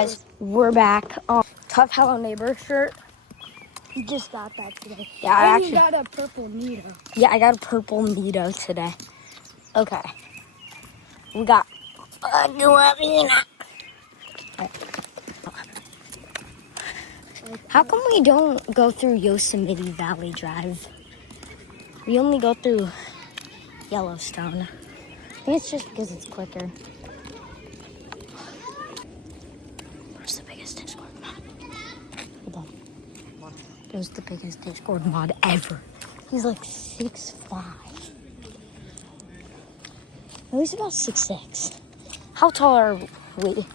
guys, we're back. Tough Hello Neighbor shirt. You just got that today. Yeah, and you got a purple Nito. Yeah, I got a purple Nito today. Okay. We got a new Nito. How come we don't go through Yosemite Valley Drive? We only go through Yellowstone. I think it's just because it's quicker. Where's the biggest Discord mod? Hold on. There's the biggest Discord mod ever. He's like 6'5". No, he's about 6'6". How tall are we?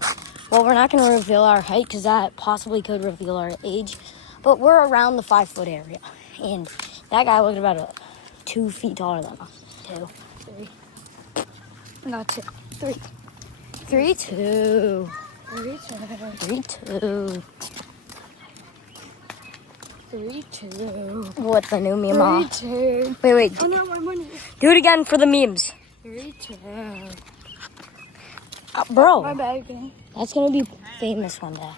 Well, we're not going to reveal our height because that possibly could reveal our age. But we're around the 5-foot area. And that guy looked about 2 feet taller than us. 2. 3. Not 2. 3. 3, 2. 3, 2. 3, 2. 3, 2. What's the new meme? 3, 2. Wait. Oh, no, my money. Do it again for the memes. 3, 2. Bro, My bad again. that's going to be famous one day.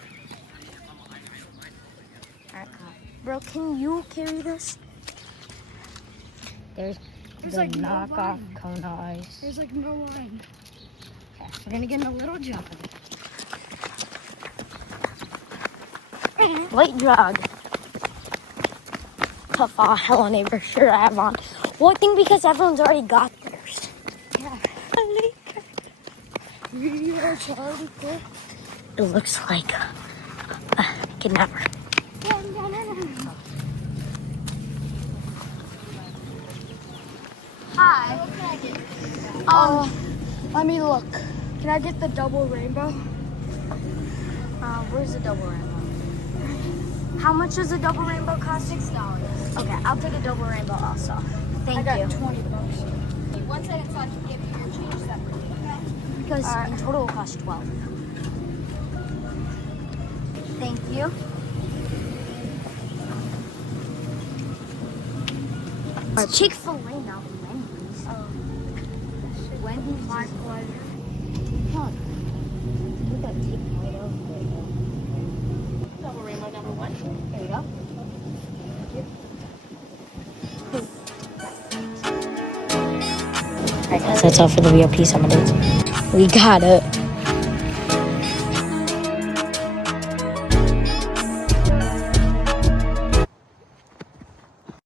Bro, can you carry this? There's the like no knockoff line. Kona Ice. There's like no line. Okay, we're going to get in a little jog. Light jog. Tough Hello Neighbor shirt I have on. Well, I think because everyone's already got theirs. Yeah. We are Charlie Cook. It looks like a kidnapper. Hi. Let me look. Can I get the double rainbow? Where's the double rainbow? How much does a double rainbow cost? $6. Okay, I'll take a double rainbow also. Thank I got you. $20. Once I inside, you give me your change separately, okay? Because in total it costs 12. Thank you. Chick-fil-A now. Wendy's. Wendy's. My pleasure. Huh. We got take photo. Double rainbow number 1. There you go. Alright guys, that's all for the VIP Summer Dates. We got it.